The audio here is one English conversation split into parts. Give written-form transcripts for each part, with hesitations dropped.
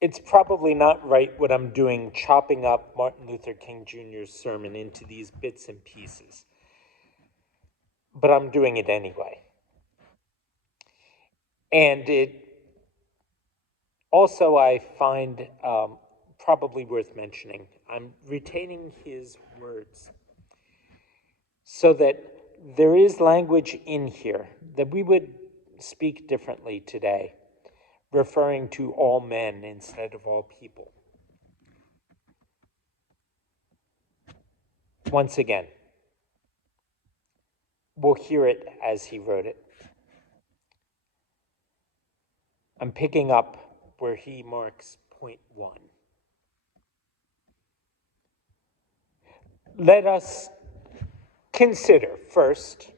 It's probably not right what I'm doing, chopping up Martin Luther King Jr.'s sermon into these bits and pieces, but I'm doing it anyway. And it also, I find probably worth mentioning, I'm retaining his words so that there is language in here that we would speak differently today, referring to all men instead of all people. Once again, we'll hear it as he wrote it. I'm picking up where he marks point 1. Let us consider first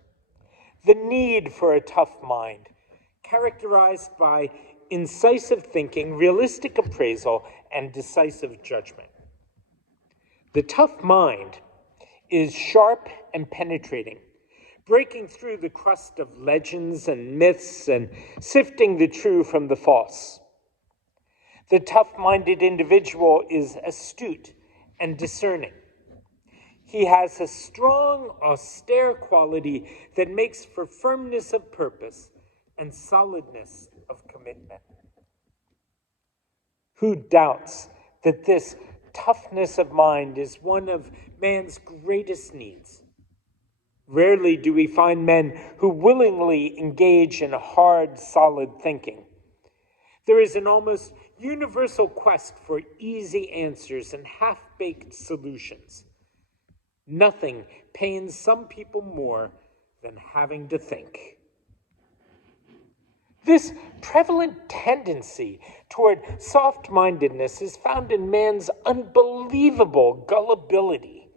the need for a tough mind, characterized by incisive thinking, realistic appraisal, and decisive judgment. The tough mind is sharp and penetrating, breaking through the crust of legends and myths and sifting the true from the false. The tough-minded individual is astute and discerning. He has a strong, austere quality that makes for firmness of purpose and solidness of commitment. Who doubts that this toughness of mind is one of man's greatest needs? Rarely do we find men who willingly engage in hard, solid thinking. There is an almost universal quest for easy answers and half-baked solutions. Nothing pains some people more than having to think. This prevalent tendency toward soft-mindedness is found in man's unbelievable gullibility.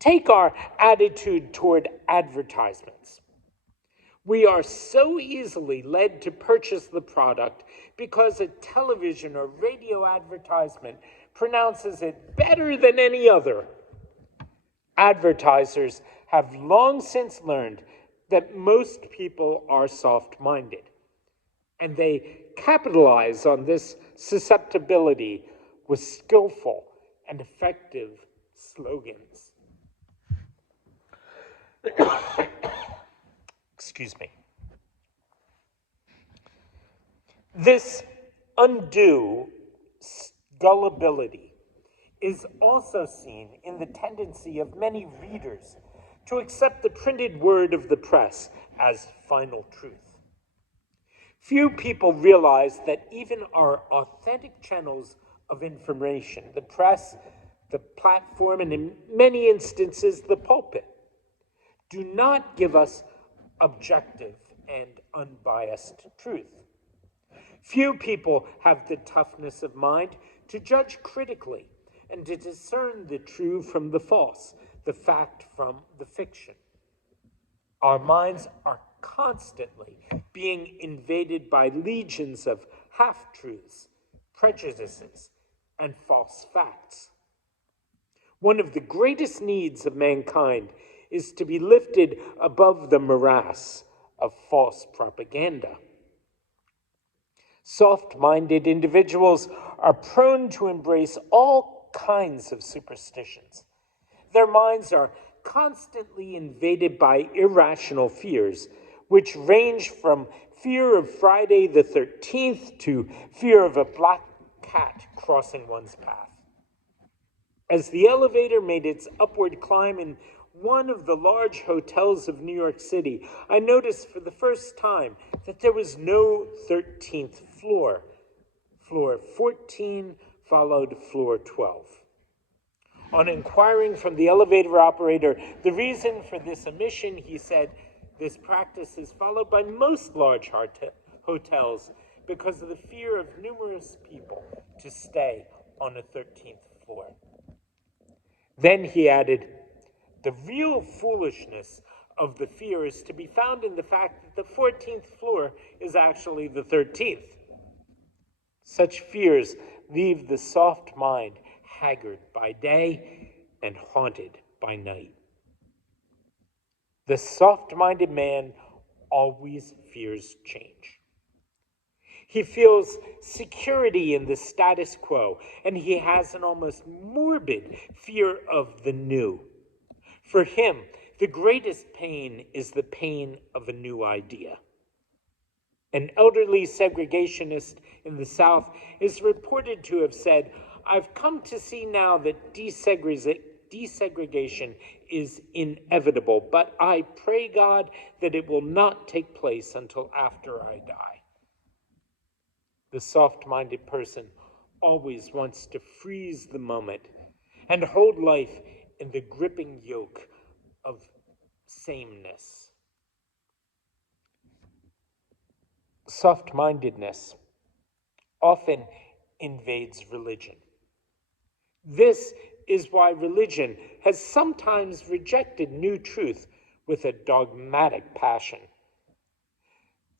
Take our attitude toward advertisements. We are so easily led to purchase the product because a television or radio advertisement pronounces it better than any other. Advertisers have long since learned that most people are soft-minded, and they capitalize on this susceptibility with skillful and effective slogans. Excuse me. This undue gullibility is also seen in the tendency of many readers to accept the printed word of the press as final truth. Few people realize that even our authentic channels of information, the press, the platform, and in many instances, the pulpit, do not give us objective and unbiased truth. Few people have the toughness of mind to judge critically and to discern the true from the false, the fact from the fiction. Our minds are constantly being invaded by legions of half-truths, prejudices, and false facts. One of the greatest needs of mankind is to be lifted above the morass of false propaganda. Soft-minded individuals are prone to embrace all kinds of superstitions. Their minds are constantly invaded by irrational fears, which range from fear of Friday the 13th to fear of a black cat crossing one's path. As the elevator made its upward climb in one of the large hotels of New York City, I noticed for the first time that there was no 13th floor. Floor 14 followed floor 12. On inquiring from the elevator operator the reason for this omission, he said, this practice is followed by most large hotels because of the fear of numerous people to stay on a 13th floor. Then he added, the real foolishness of the fear is to be found in the fact that the 14th floor is actually the 13th. Such fears leave the soft mind haggard by day and haunted by night. The soft-minded man always fears change. He feels security in the status quo, and he has an almost morbid fear of the new. For him, the greatest pain is the pain of a new idea. An elderly segregationist in the South is reported to have said, "I've come to see now that desegregation is inevitable, but I pray God that it will not take place until after I die." The soft-minded person always wants to freeze the moment and hold life in the gripping yoke of sameness. Soft-mindedness often invades religion. This is why religion has sometimes rejected new truth with a dogmatic passion.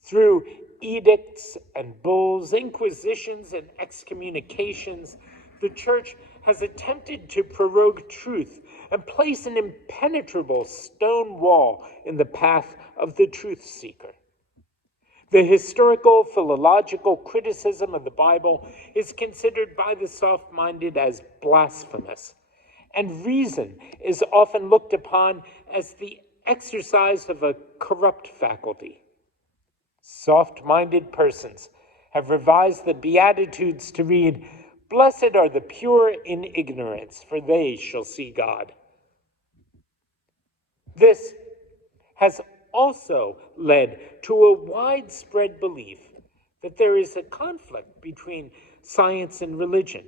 Through edicts and bulls, inquisitions and excommunications, the church has attempted to prorogue truth and place an impenetrable stone wall in the path of the truth seeker. The historical, philological criticism of the Bible is considered by the soft-minded as blasphemous, and reason is often looked upon as the exercise of a corrupt faculty. Soft-minded persons have revised the Beatitudes to read, "Blessed are the pure in ignorance, for they shall see God." This has also led to a widespread belief that there is a conflict between science and religion.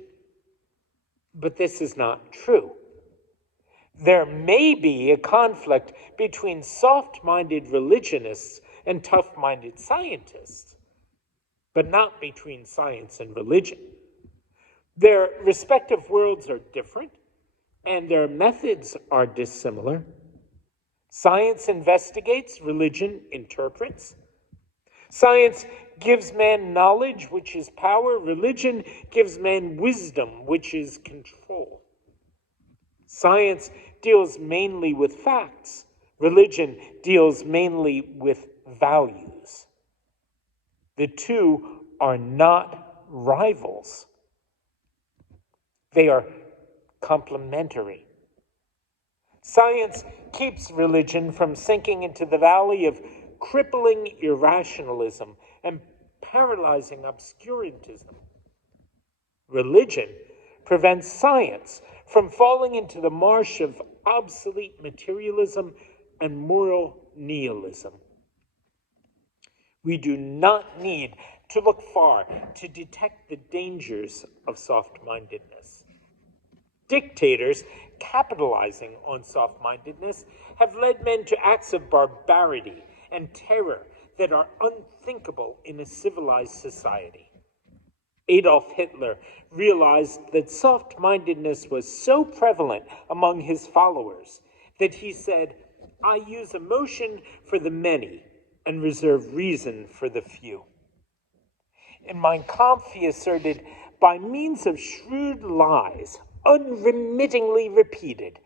But this is not true. There may be a conflict between soft-minded religionists and tough-minded scientists, but not between science and religion. Their respective worlds are different, and their methods are dissimilar. Science investigates, religion interprets. Science gives man knowledge, which is power. Religion gives man wisdom, which is control. Science deals mainly with facts. Religion deals mainly with values. The two are not rivals. They are complementary. Science keeps religion from sinking into the valley of crippling irrationalism and paralyzing obscurantism. Religion prevents science from falling into the marsh of obsolete materialism and moral nihilism. We do not need to look far to detect the dangers of soft-mindedness. Dictators, capitalizing on soft-mindedness, have led men to acts of barbarity and terror that are unthinkable in a civilized society. Adolf Hitler realized that soft-mindedness was so prevalent among his followers that he said, "I use emotion for the many and reserve reason for the few." In Mein Kampf, he asserted, by means of shrewd lies, unremittingly repeated,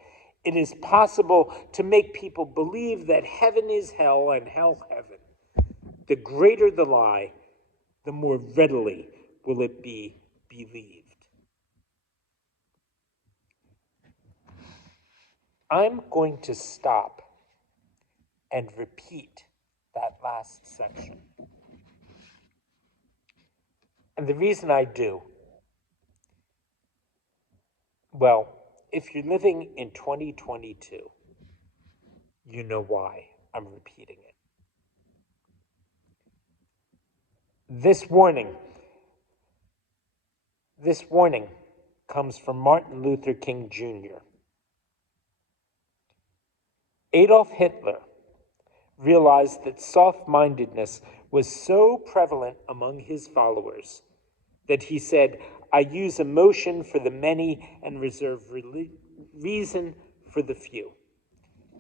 it is possible to make people believe that heaven is hell and hell heaven. The greater the lie, the more readily will it be believed. I'm going to stop and repeat that last section. And the reason I do, well, if you're living in 2022, you know why I'm repeating it. This warning comes from Martin Luther King Jr. Adolf Hitler realized that soft-mindedness was so prevalent among his followers that he said, "I use emotion for the many and reserve reason for the few."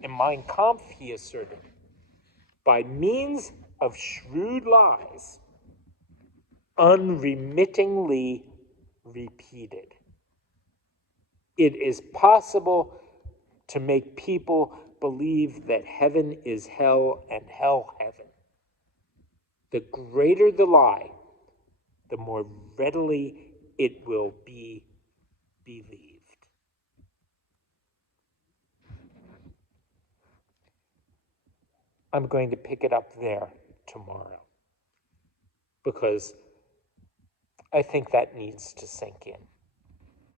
In Mein Kampf, he asserted, by means of shrewd lies, unremittingly repeated, it is possible to make people believe that heaven is hell and hell heaven. The greater the lie, the more readily it will be believed. I'm going to pick it up there tomorrow because I think that needs to sink in.